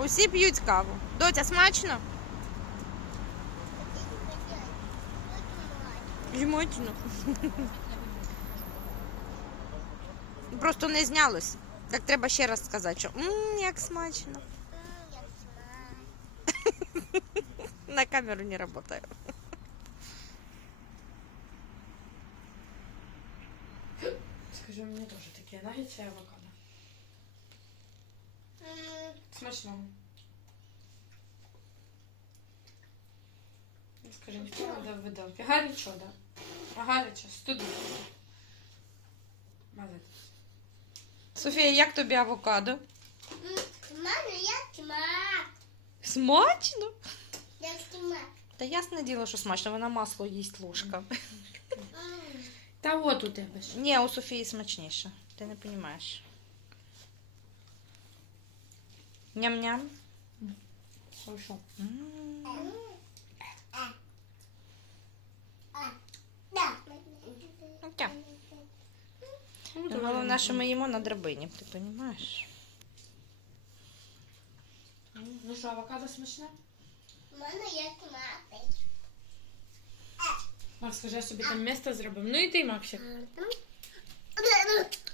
Усі п'ють каву. Доця, смачно? Смачно. Просто не знялось. Так треба ще раз сказати, що мм, як смачно. На камеру не работаю. Скажи мені теж таке, навіть чи авокадо. Смачного. Скажи, ніхто не дав видав. Гарячо, да? А гарячо, студено. Молодець. Софія, як тобі авокадо? Мама, як смак. Смачно? Як смак. Та ясне діло, що смачно, вона масло їсть ложка. Та от у тебе ж. Ні, у Софії смачніше. Ти не розумієш. Ням-ням. Хорошо. Ну, Головне, що ми їмо на драбині, ти розумієш? Ну що, авокадо смачне? Мама, як смак. Макс, скажи, я собі там місце зробив. Ну і ти, Максик.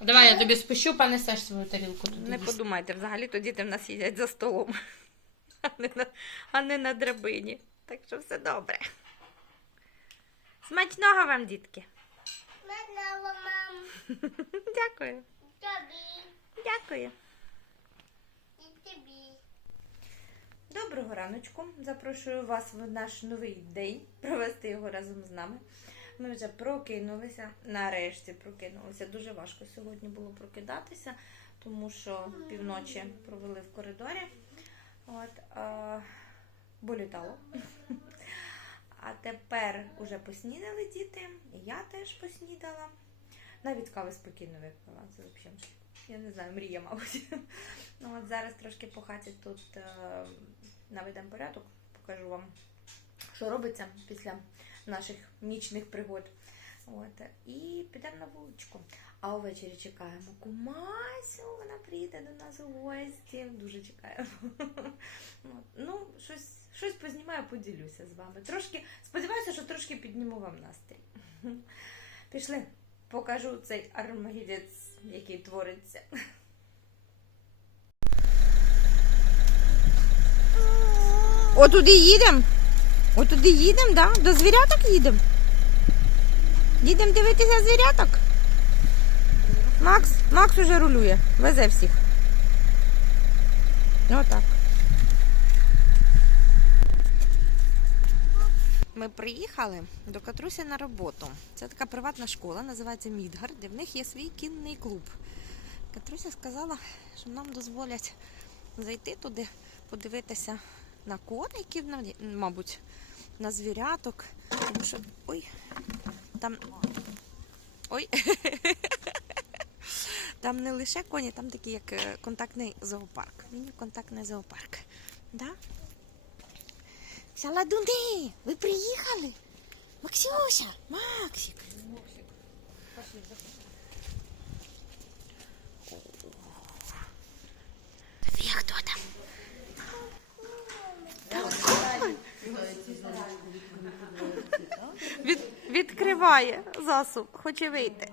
Давай, я тобі спущу, понесеш свою тарілку туди. Не їсти. подумайте, взагалі то діти в нас їдять за столом, а не на, а не на драбині. Так що все добре. Смачного вам, дітки. Мама, мам. Дякую. Тобі. Дякую. І тобі. Доброго раночку. Запрошую вас в наш новий день провести його разом з нами. Ми вже прокинулися. Нарешті прокинулися. Дуже важко сьогодні було прокидатися, тому що півночі провели в коридорі. От, а, бо літало. А тепер уже поснідали діти, і я теж поснідала. Навіть кави спокійно випила. Це взагалі, я не знаю, мрія, мабуть. Ну, от зараз трошки по хаті тут е, наведемо порядок, покажу вам, що робиться після наших нічних пригод. От, і підемо на вуличку. А увечері чекаємо кумасю, вона прийде до нас у гості. Дуже чекаємо. Ну, щось, щось познімаю, поділюся з вами. Трошки, сподіваюся, що трошки підніму вам настрій. Пішли, покажу цей армагідець, який твориться. Отуди їдемо? Отуди їдемо, да? До звіряток їдемо. Їдемо дивитися звіряток. Макс, Макс уже рулює, везе всіх. Отак. Ми приїхали до Катрусі на роботу. Це така приватна школа, називається Мідгар, де в них є свій кінний клуб. Катруся сказала, що нам дозволять зайти туди, подивитися на коників, мабуть, на звіряток. Тому що. Ой, там. Ой. Там не лише коні, там такий як е, контактний зоопарк. Міні-контактний зоопарк. Да? Саладуни, ви приїхали? Максюша, Максик. Софія, хто там? Від, відкриває засув, хоче вийти.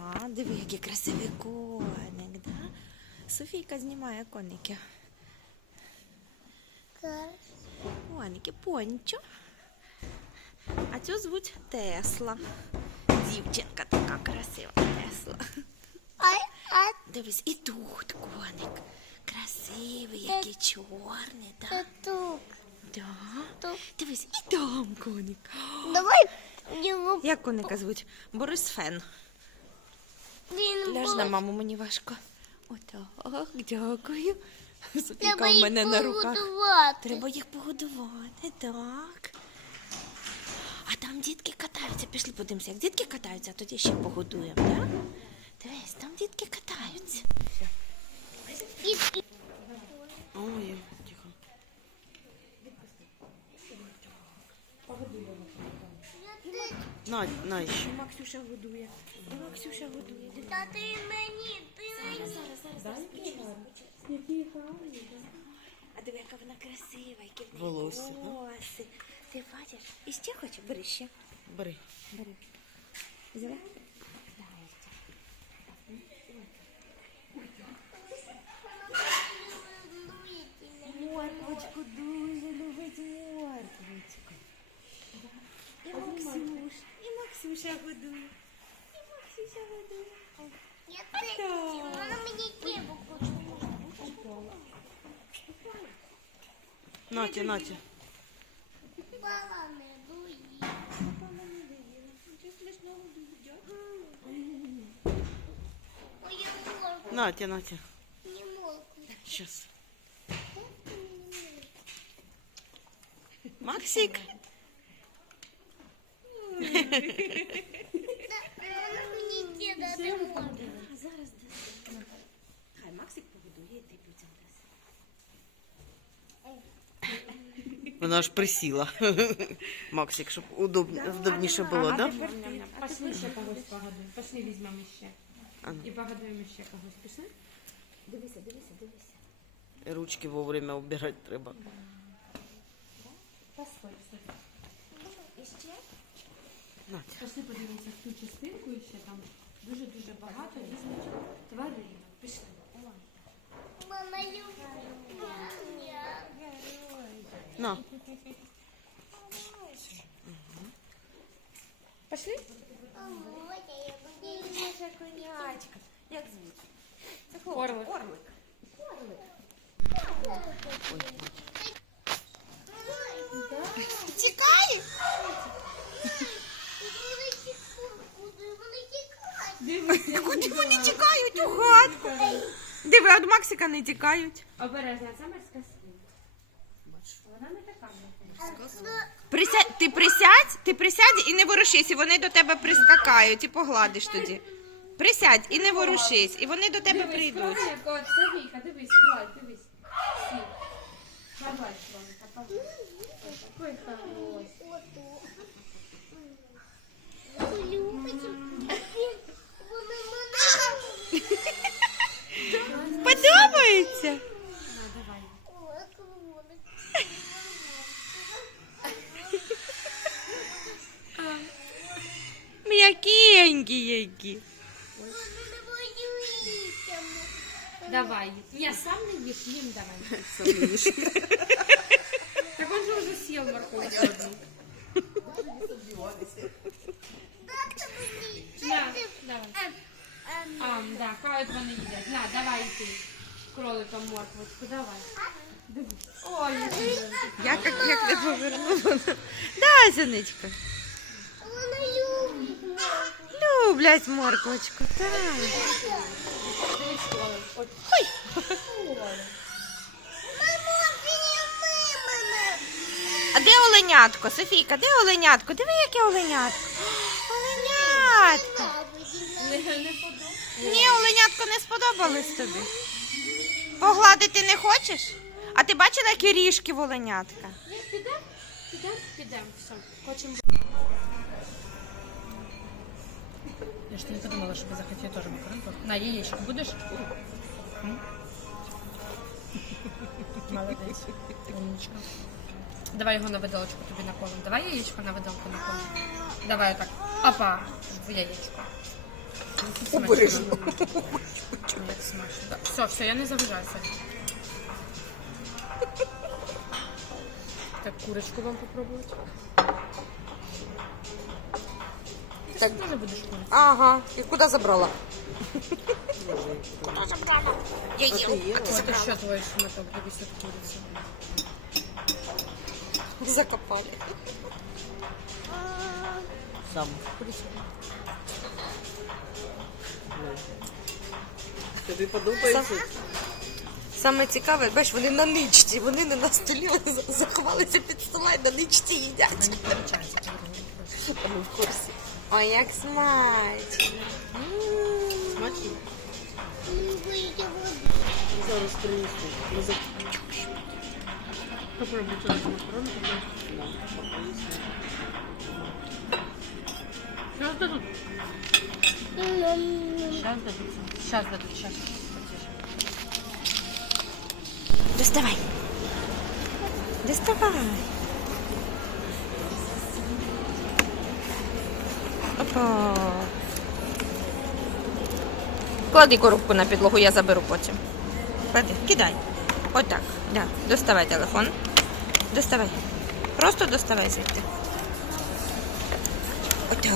Ага, диви, який красивий коник, да? Софійка знімає коники. Коники, пончо. А цю звуть Тесла. Дівчинка така красива Тесла. Ай, ай, Дивись, і тут коник. Красивий, який чорний, це тут. Да. Тут. Дивись, і там коник. Давай його Як коника звуть? Борис Фен. він Ляж на маму, мені важко. Отак, дякую. Софійка Треба їх мене на руках. погодувати. Треба їх погодувати, так. А там дітки катаються. Пішли подивимося, як дітки катаються, а тоді ще погодуємо, так? Дивись, там дітки катаються. Ой, тихо. На, на ще. Максюша годує. Максюша годує. Та ти мені, ти мені. Зараз, зараз, зараз. Який гарний. А диви, яка вона красива, які в неї Волосся, да? Ти бачиш? І ще хоче? Бери ще. Бери. Бери. Взяла? Морквочку дуже любить морквочку. І Максюш, і Максюша годує. І Максюша годує. Я теж вона мені кебу хоче. Натя, Натя. Пала не дуї. Ой, я морку, Натя, Натя. не морку. Щас. Максик. Зараз. Хай Максик погодує, і ти потім. Вона аж присіла. Максик, щоб удобні, удобніше було, так? Да? Пошли ще когось. Пошли візьмемо ще. А ну. І погодуємо ще когось. Пішли? Дивися, дивися, дивися. Ручки вовремя убирати треба. Постой, постой. І ще? Натя. Пішли подивимося в ту частинку і ще там дуже-дуже багато різних тваринок. Пішли. Мама любить. На. Пішли? Наша конячка. Як звуть? Це Орлик. Орлик. Тікає? Куди вони тікають у хатку? Диви, від Максика не тікають. Обережно, це морська свинка. Вона не така. Присядь, ти присядь, ти присядь і не ворушись, і вони до тебе прискакають і погладиш тоді. Присядь і не ворушись, і вони до тебе прийдуть. От, дивись, гладь, дивись. Подобається? На, давай. М'якенькі які. Давай. Я сам не їж, їм давай. Так он же уже съел морковку одну. На, давай. А, да, от вони їдять. На, давай ти. Кроликом морквочку, давай. Дивись. Ой, Я як, як не повернула. Да, Зяничка. Люблять морквочку, так. А де оленятко? Софійка, де оленятко? Диви, яке оленятко. Оленятко. Ні, оленятко не сподобалось тобі. Погладити не хочеш? А ти бачила, які ріжки в оленятка? Підемо? Підемо? Підемо. Хочемо. Я ж не подумала, що ви захотіли теж макаронку. На, яєчко будеш? М? Молодець. Умничка. Давай його на виделочку тобі наколимо. Давай яєчко на виделку наколимо. Давай так. Опа. В яєчко. Обережно. Як смачно. Да. Все, все, я не заважаюся. Так, курочку вам попробувати. Так. так. теж будеш курити? Ага. І куди забрала? А ти їла? Вот еще твой шматок, дивись от куриці. Закопали. Сам. Курицю. Тобі подобається? Саме цікаве, бачиш, вони на ничці, вони не на столі, вони заховалися під стола і на ничці їдять. А ми в курсі. Ой, як смачно. Смачно? Зараз принесу. Попробуй цю макарону. Да, поїсти. дадуть. Сейчас дадуть. Сейчас дадуть. Сейчас. Доставай. Доставай. Клади коробку на підлогу, я заберу потім. Клади, кидай. Отак. Да. Доставай телефон. Доставай. Просто доставай звідти. Отак.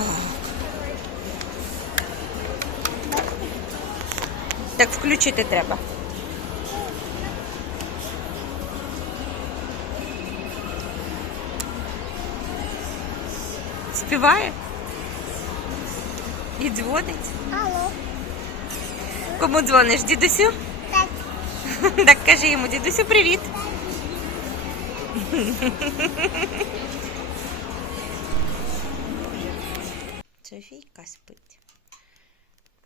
Так включити треба. Співає? І дзвонить. Алло. Кому дзвониш? Дідусю? Так. Так кажи йому, дідусю, привіт. Софійка спить.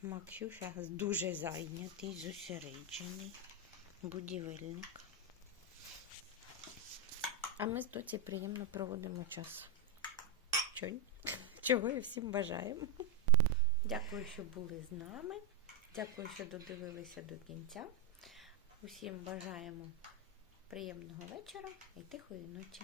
Максюша дуже зайнятий, зосереджений, будівельник. А ми з доці приємно проводимо час. Чого і всім бажаємо. Дякую, що були з нами. Дякую, що додивилися до кінця. Усім бажаємо приємного вечора і тихої ночі.